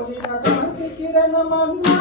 తోలిన కాంతి కిరణమన్నా